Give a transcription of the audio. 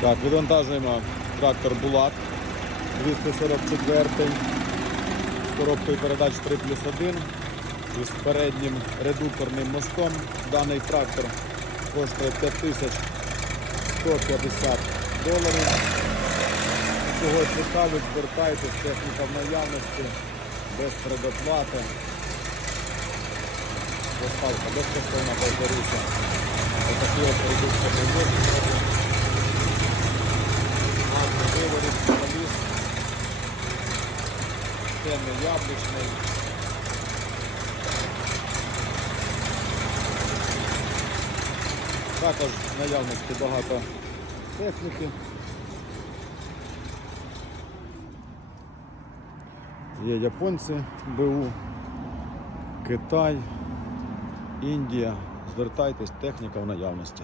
Так, відвантажуємо трактор Булат 244 з коробкою передач 3 плюс 1 із переднім редукторним мостом. Даний трактор коштує 5150 доларів. Кого цікавить, звертайтесь, техніка в наявності, без предоплати. Доставка безкоштовна повторюся. Отакі от редукторний мост. Темний яблучний. Також наявності багато техніки. Є японці, БУ, Китай, Індія. Звертайтесь, техніка в наявності.